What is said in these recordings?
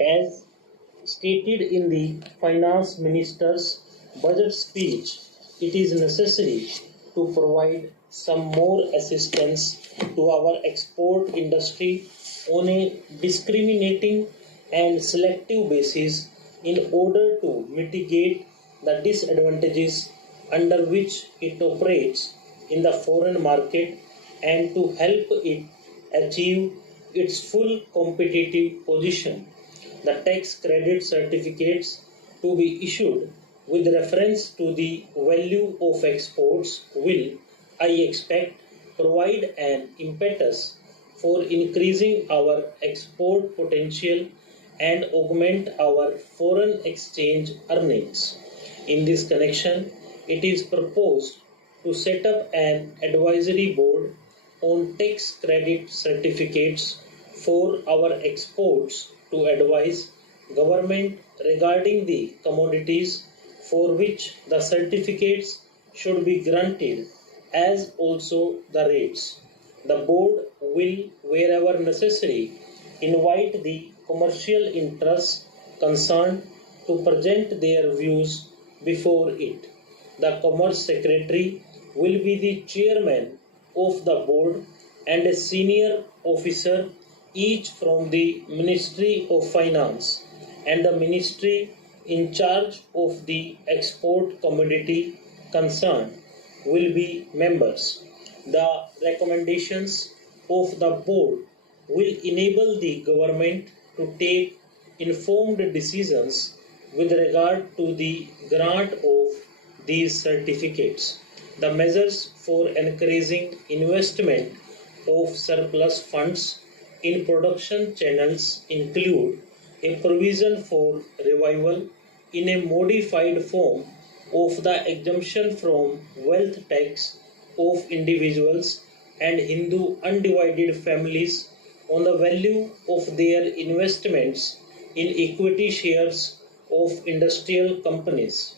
As stated in the Finance Minister's budget speech, it is necessary to provide some more assistance to our export industry on a discriminating and selective basis in order to mitigate the disadvantages under which it operates in the foreign market and to help it achieve its full competitive position. The tax credit certificates to be issued with reference to the value of exports will, I expect, provide an impetus for increasing our export potential and augment our foreign exchange earnings. In this connection, it is proposed to set up an advisory board on tax credit certificates for our exports to advise government regarding the commodities for which the certificates should be granted as also the rates. The board will, wherever necessary, invite the commercial interests concerned to present their views before it. The Commerce Secretary will be the chairman of the board and a senior officer each from the Ministry of Finance and the ministry in charge of the export commodity concerned will be members. The recommendations of the board will enable the government to take informed decisions with regard to the grant of these certificates. The measures for encouraging investment of surplus funds in production channels include a provision for revival in a modified form of the exemption from wealth tax of individuals and Hindu undivided families on the value of their investments in equity shares of industrial companies.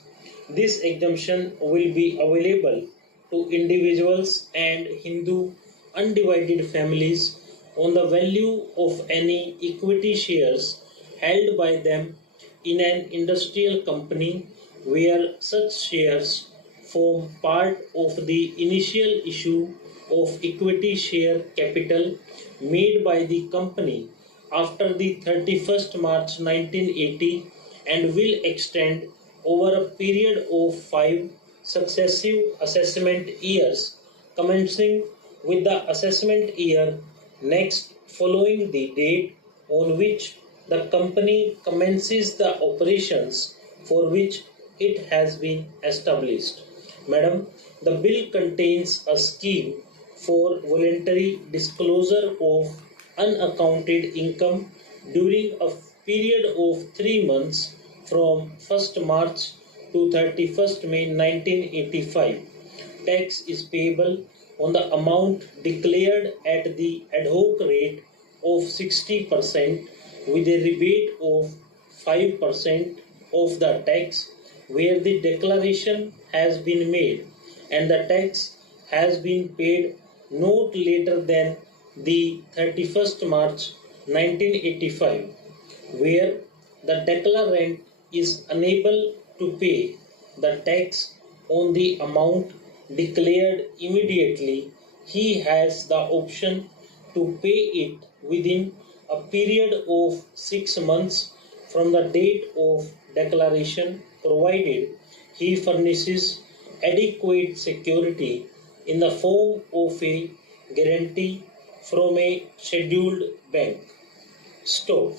This exemption will be available to individuals and Hindu undivided families on the value of any equity shares held by them in an industrial company where such shares form part of the initial issue of equity share capital made by the company after the 31st March 1980 and will extend over a period of 5 successive assessment years commencing with the assessment year next following the date on which the company commences the operations for which it has been established. Madam, the bill contains a scheme for voluntary disclosure of unaccounted income during a period of 3 months from 1st March to 31st May 1985. Tax is payable on the amount declared at the ad hoc rate of 60% with a rebate of 5% of the tax where the declaration has been made and the tax has been paid not later than the 31st March 1985, where the declarant is unable to pay the tax on the amount declared immediately, he has the option to pay it within a period of 6 months from the date of declaration, provided he furnishes adequate security in the form of a guarantee from a scheduled bank. Stop.